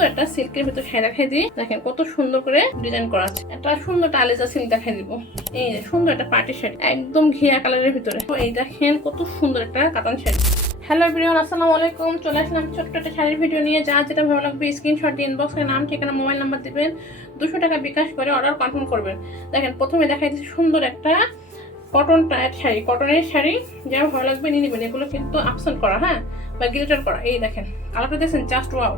সুন্দর একটা সিল্কের ভিতরে শাড়ি দেখাই দিই। দেখেন কত সুন্দর করে ডিজাইন করা আছে। একটা সুন্দর একটা আলেজা সিল্ক দেখাই দিব। এই যে সুন্দর একটা পার্টি শাড়ি, একদম ঘিয়া কালারের ভিতরে। তো এই দেখেন কত সুন্দর একটা কাতান শাড়ি। হ্যালো এভরিওয়ান, আসসালামু আলাইকুম। চলে আসলাম ছোট্ট একটা শাড়ির ভিডিও নিয়ে। যা যেটা ভালো লাগবে স্ক্রিনশট দিয়ে ইনবক্সে নাম, ঠিকানা, মোবাইল নাম্বার দিবেন। 200 টাকা বিকাশ করে অর্ডার কনফার্ম করবেন। দেখেন প্রথমে দেখাই দিচ্ছি সুন্দর একটা কটন টাইপ শাড়ি, কটনের শাড়ি। যা ভালো লাগবে নিয়ে নেবেন। এগুলো কিন্তু আপসেন্ট করা, হ্যাঁ, বা গ্লিটার করা। এই দেখেন কালারটা দেখছেন, জাস্ট ওয়াও,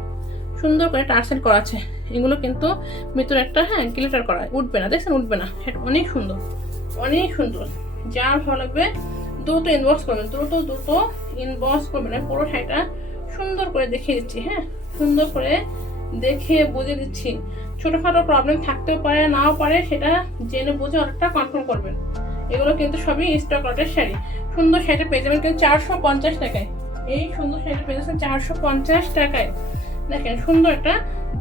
সুন্দর করে টার্সেল করা আছে। এগুলো কিন্তু ভিতরে একটা, হ্যাঁ, গ্লিটার করা, উঠবে না, দেখছেন, উঠবে না। সেটা অনেক সুন্দর, অনেক সুন্দর। যার ভালো লাগবে দ্রুত ইনবক্স করবেন, দ্রুত ইনবক্স করবেন। পুরো শাড়িটা সুন্দর করে দেখিয়ে দিচ্ছি, হ্যাঁ, সুন্দর করে দেখে বুঝে দিচ্ছি। ছোটোখাটো প্রবলেম থাকতেও পারে, নাও পারে, সেটা জেনে বুঝে অর্ডারটা কনফার্ম করবেন। এগুলো কিন্তু সবই স্টক লটের শাড়ি। সুন্দর শাড়িটা পেয়ে যাবেন কিন্তু 450 টাকায়। এই সুন্দর শাড়িটা পেয়ে যাচ্ছেন 450 টাকায়। দেখেন সুন্দর একটা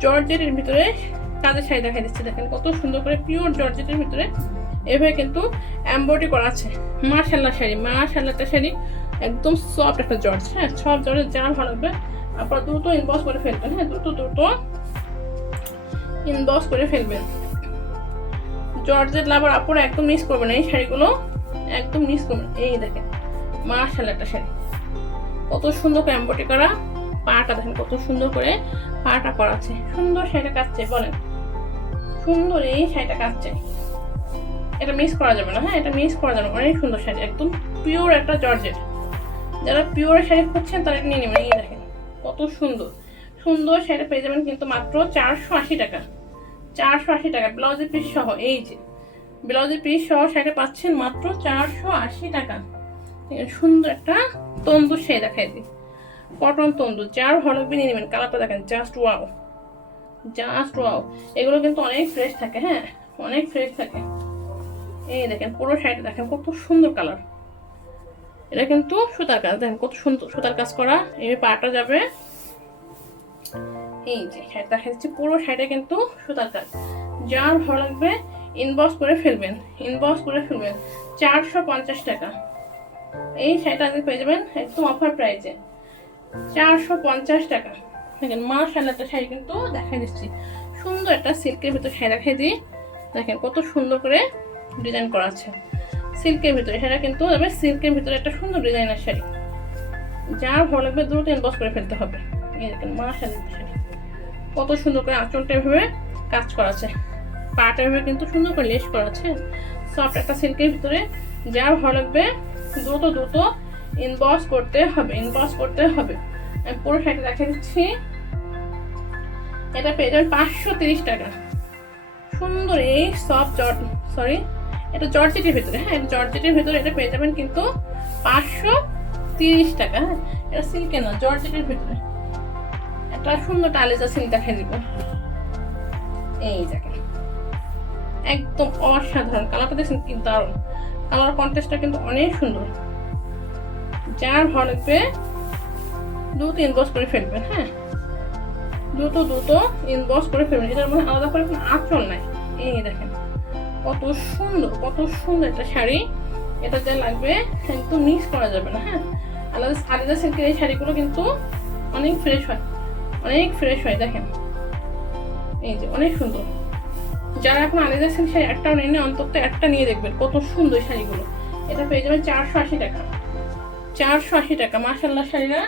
জর্জেটের ভিতরে কাজের শাড়ি দেখা দিচ্ছে। দেখেন কত সুন্দর করে পিওর জর্জেটের ভিতরে এভাবে কিন্তু এমব্রয়ডারি করা আছে। মাশাআল্লাহ শাড়ি, মাশাআল্লাহ একটা শাড়ি, একদম সফট একটা জর্জ, হ্যাঁ, সব জর্জের যা ভালো লাগবে আপনারা দ্রুত ইনবক্স করে ফেলবেন, হ্যাঁ, দ্রুত ইনবক্স করে ফেলবেন। জর্জেট লাভার আপুরা একদম মিস করবেন এই শাড়িগুলো, একদম মিস করবেন। এই দেখেন মাশাআল্লাহ একটা শাড়ি, কত সুন্দর করে এমব্রয়ডারি করা। পাটা দেখেন কত সুন্দর করে পাটা করা আছে। সুন্দর শাড়িটা কাজ চাই, বলেন সুন্দর এই শাড়িটা কাজ চাই, এটা মিস করা যাবে না, হ্যাঁ, এটা মিস করা যাবে। অনেক সুন্দর শাড়ি, একদম পিওর একটা জর্জেট। যারা পিওর শাড়ি খুঁজছেন তারা নিয়ে নেবেন। এই দেখেন কত সুন্দর সুন্দর শাড়িটা পেয়ে যাবেন কিন্তু মাত্র 480 টাকা। 480 টাকা ব্লাউজের পিস সহ। এই যে ব্লাউজের পিস সহ শাড়িটা পাচ্ছেন মাত্র 480 টাকা। সুন্দর একটা তন্দুর শাড়ি দেখাই দিই, কটন তন্দুর। যার ভালো লাগবে নিয়ে নেবেন। কালারটা দেখেন, জাস্ট ওয়াও, জাস্ট ওয়াও। এগুলো কিন্তু অনেক ফ্রেশ থাকে, হ্যাঁ, অনেক ফ্রেশ থাকে। এই দেখেন পুরো শাড়িটা দেখেন কত সুন্দর কালার। এটা কিন্তু সুতার কাজ, দেখেন কত সুন্দর সুতার কাজ করা। এই পাটা যাবে, এই যে শাড়িটা দেখা যাচ্ছে, পুরো শাড়িটা কিন্তু সুতার কাজ। যার ভালো লাগবে ইনবক্স করে ফেলবেন, ইনবক্স করে ফেলবেন। 450 টাকা এই শাড়িটা আজকে পেয়ে যাবেন একদম অফার প্রাইসে, 450 টাকা। দেখেন মাশাআল্লাহ একটা শাড়ি কিন্তু দেখাই দিচ্ছি। সুন্দর একটা সিল্কের ভিতরে শাড়ি দেখাই দিই। দেখেন কত সুন্দর করে ডিজাইন করা আছে সিল্কের ভিতরে। সেটা কিন্তু তবে সিল্কের ভিতরে একটা সুন্দর ডিজাইনের শাড়ি। যার ভালো লাগবে দ্রুত ইনবক্স করে ফেলতে হবে। এই দেখেন মাশাআল্লাহ শাড়ি, কত সুন্দর করে আঁচলটা এভাবে কাজ করা আছে, পাটা এভাবে কিন্তু সুন্দর করে লেস করা আছে, সফট একটা সিল্কের ভিতরে। যার ভালো লাগবে দ্রুত ইনবক্স করতে হবে, ইনবক্স করতে হবে। আমি পুরো শাড়িটা দেখে দিচ্ছি। এটা পেয়ে যাবেন 530 টাকা। সুন্দর এই সফট সরি এটা জর্জেটের ভিতরে, হ্যাঁ, এটা জর্জেটের ভিতরে। এটা পেয়ে যাবেন কিন্তু 530 টাকা। হ্যাঁ, এটা সিল্কে না, জর্জেটের ভিতরে। একটা সুন্দর টালেজা সিল্ক দেখাই দিব। এই দেখেন একদম অসাধারণ কালারটা দেখছেন কি দারুণ। কালার কন্ট্রাস্টটা কিন্তু অনেক সুন্দর। যার ভালো লাগবে দ্রুত ইনবক্স করে ফেলবেন, হ্যাঁ, দ্রুত ইনবক্স করে ফেলবেন। এটার মধ্যে আলাদা করে কোনো আঁচল নাই। এই দেখেন কত সুন্দর, কত সুন্দর একটা শাড়ি। এটা যা লাগবে একদম মিস করা যাবে না, হ্যাঁ। আলাদা সিল্কের এই শাড়িগুলো কিন্তু অনেক ফ্রেশ হয়, অনেক ফ্রেশ হয়। দেখেন এই যে অনেক সুন্দর। যারা এখন আলাদা সিল্ক শাড়ি একটাও নেই, অন্তত একটা নিয়ে দেখবেন, কত সুন্দর শাড়িগুলো। এটা পেয়ে যাবেন 480 টাকা। 480 টাকা মাশাআল্লাহ শাড়িরা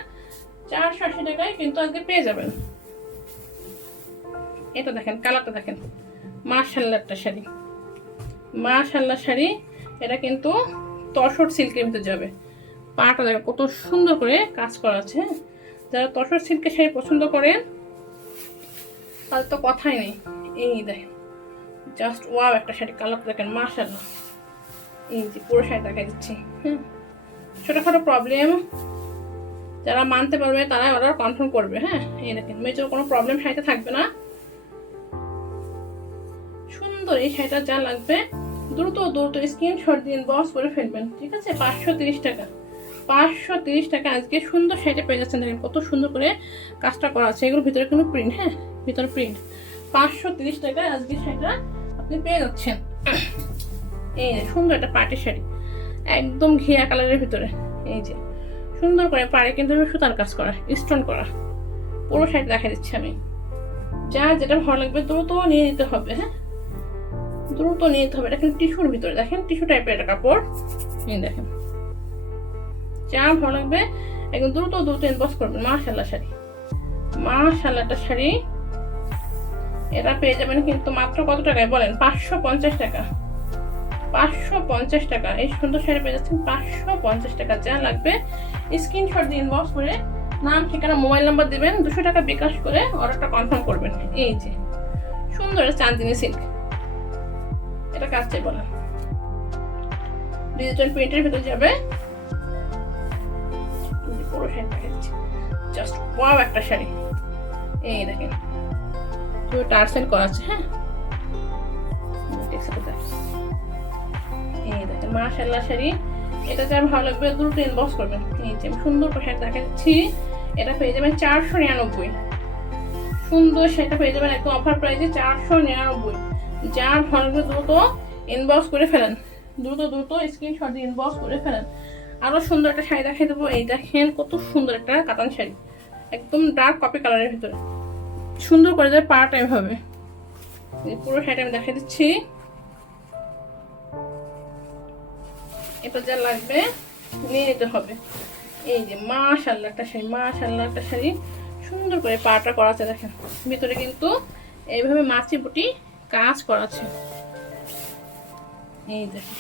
480 টাকায় কিন্তু আজকে পেয়ে যাবেন। এটা দেখেন কালারটা দেখেন, মাশাআল্লাহ একটা শাড়ি, মাশাআল্লাহ শাড়ি। এটা কিন্তু তসর সিল্কের ভিতরে যাবে। পাটা দেখেন কত সুন্দর করে কাজ করা আছে। যারা তসর সিল্কের শাড়ি পছন্দ করেন তাদের তো কথাই নেই। এই দেখেন জাস্ট ওয়াও একটা শাড়ি, কালারটা দেখেন মাশাআল্লাহ। এই যে পুরো শাড়ি দেখাই দিচ্ছি। হ্যাঁ, ছোটোখাটো প্রবলেম যারা মানতে পারবে তারা অর্ডার কনফার্ম করবে, হ্যাঁ। এই দেখেন মেজর কোনো প্রবলেম শাড়িতে থাকবে না। সুন্দর এই শাড়িটা যা লাগবে দ্রুত স্ক্রিনশট দিয়ে ইনবক্স করে ফেলবেন, ঠিক আছে। 530 টাকা, 530 টাকা আজকে সুন্দর শাড়িটা পেয়ে যাচ্ছেন। দেখেন কত সুন্দর করে কাজটা করা আছে। এগুলোর ভিতরে কোনো প্রিন্ট, হ্যাঁ, ভিতরে প্রিন্ট। 530 টাকায় আজকে শাড়িটা আপনি পেয়ে যাচ্ছেন। এই সুন্দর একটা পার্টি শাড়ি, একদম ঘিয়া কালারের ভিতরে। এই যে সুন্দর করে পাড়ে কিন্তু সুতার কাজ করা, স্টোন করা। পুরো শাড়ি দেখা দিচ্ছি আমি। যা যেটা ভালো লাগবে দ্রুত নিয়ে নিতে হবে। হ্যাঁ, দ্রুত নিয়ে নিতে হবে। এটা কিন্তু টিস্যুর ভিতরে, দেখেন টিস্যু টাইপের একটা কাপড়। এই দেখেন, যা ভালো লাগবে একদম দ্রুত দ্রুত ইনবক্স করবেন। মাশাআল্লাহ শাড়ি, মাশাআল্লাহ একটা শাড়ি। এটা পেয়ে যাবেন কিন্তু মাত্র কত টাকায় বলেন? 550 টাকা। 550 টাকা এই সুন্দর শাড়ি পেয়ে যাচ্ছেন 550 টাকা। যা লাগবে স্ক্রিনশট দিয়ে ইনবক্স করে নাম, ঠিকানা, মোবাইল নাম্বার দিবেন, 200 টাকা বিকাশ করে অর্ডারটা কনফার্ম করবেন। এই যে সুন্দর চাঁদনি সিল্ক, এটা কাজ চাই বলেন, ডিজিটাল প্রিন্টের ভিতরে যাবে। পুরো শাড়িটা দেখছি, জাস্ট ওয়াও একটা শাড়ি। এই দেখেন পুরো টার্সেল করা আছে। হ্যাঁ, এই দেখেন মাশাআল্লাহ শাড়ি। এটা যার ভালো লাগবে দ্রুত ইনবক্স করবেন। এই যে সুন্দর শাড়ি দেখাচ্ছি, এটা পেয়ে যাবেন 499। সুন্দর সেটা পেয়ে যাবেন একদম অফার প্রাইসে 499। যার ভালো লাগবে দ্রুত ইনবক্স করে ফেলেন, দ্রুত দ্রুত স্ক্রিনশট দিয়ে ইনবক্স করে ফেলেন। আরো সুন্দর একটা শাড়ি দেখাই দেবো। এই দেখেন কত সুন্দর একটা কাতান শাড়ি, একদম ডার্ক কপি কালারের ভিতরে, সুন্দর করে যায় পার্ট এভাবে। পুরো শাড়িটা আমি দেখাই দিচ্ছি। এটা যা লাগবে নিয়ে নিতে হবে। এই যে মাশাআল্লাহ একটা শাড়ি, মাশাআল্লাহ একটা শাড়ি, সুন্দর করে পাটা করা আছে। দেখেন ভিতরে কিন্তু এইভাবে মাছি বুটি কাজ করা আছে। এই দেখেন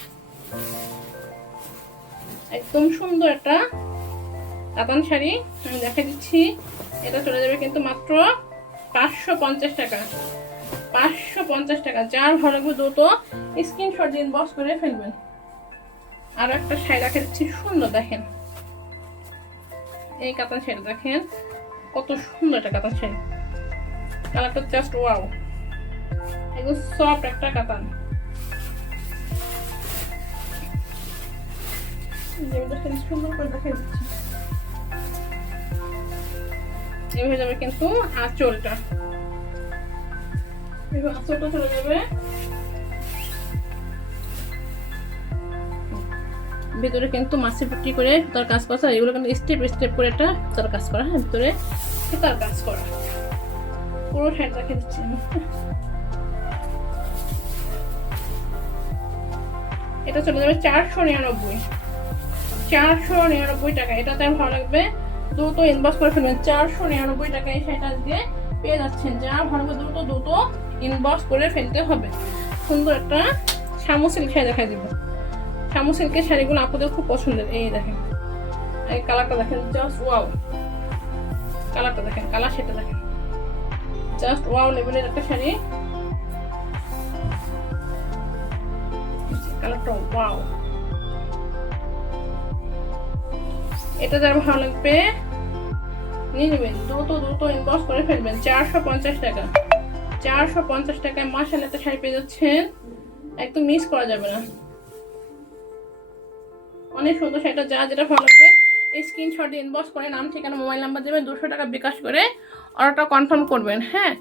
একদম সুন্দর একটা কাতান শাড়ি আমি দেখাই দিচ্ছি। এটা চলে যাবে কিন্তু মাত্র 550 টাকা। 550 টাকা। যার ভালো লাগবে দ্রুত স্ক্রিনশট দিয়ে ইনবক্স করে ফেলবেন। আর একটা শাড়ি দেখাই দিচ্ছি, সুন্দর দেখেন এই কাতান শাড়ি, দেখেন কত সুন্দর একটা কাতান শাড়ি, কালারটা জাস্ট ওয়াও, একদম সফট একটা কাতান। সুন্দর করে দেখাই দিচ্ছি। এভাবে যাবে কিন্তু আঁচলটা, আঁচলটা চলে যাবে ভিতরে কিন্তু মাছি পুটি করে তার কাজ করা। এগুলো কিন্তু স্টেপ স্টেপ করে এটা তার কাজ করা। হ্যাঁ, ভিতরে তার কাজ করা। পুরো শাড়ি দেখে দিচ্ছি আমি। এটা চলে যাবে 499। 499 টাকা। এটা তার ভালো লাগবে দ্রুত ইনবক্স করে ফেলবেন। 499 টাকা এই শাড়িটা দিয়ে পেয়ে যাচ্ছেন। যা ভালো লাগবে দ্রুত দ্রুত ইনবক্স করে ফেলতে হবে। সুন্দর একটা শামু সিল্ক শাড়ি দেখাই দিব। শামু সিল্কের শাড়িগুলো আপনাদের খুব পছন্দের। এই দেখেন এই কালারটা দেখেন, জাস্ট ওয়াও। কালারটা দেখেন, কালার সেটা দেখেন, জাস্ট ওয়াও লেভেলের একটা শাড়ি। কালারটা ওয়াও। এটা যার ভালো লাগবে নিয়ে নেবেন, দ্রুত দ্রুত ইনবক্স করে ফেলবেন। 450 টাকা। 450 টাকায় মাশাআল্লাহ একটা শাড়ি পেয়ে যাচ্ছেন, একদম মিস করা যাবে না। অনেক সুন্দর শাড়িটা। যা যেটা ভালো লাগবে এই স্ক্রিনশট দিয়ে ইনবক্স করে নাম, ঠিকানা, মোবাইল নাম্বার দেবেন, 200 টাকা বিকাশ করে অর্ডারটা কনফার্ম করবেন। হ্যাঁ।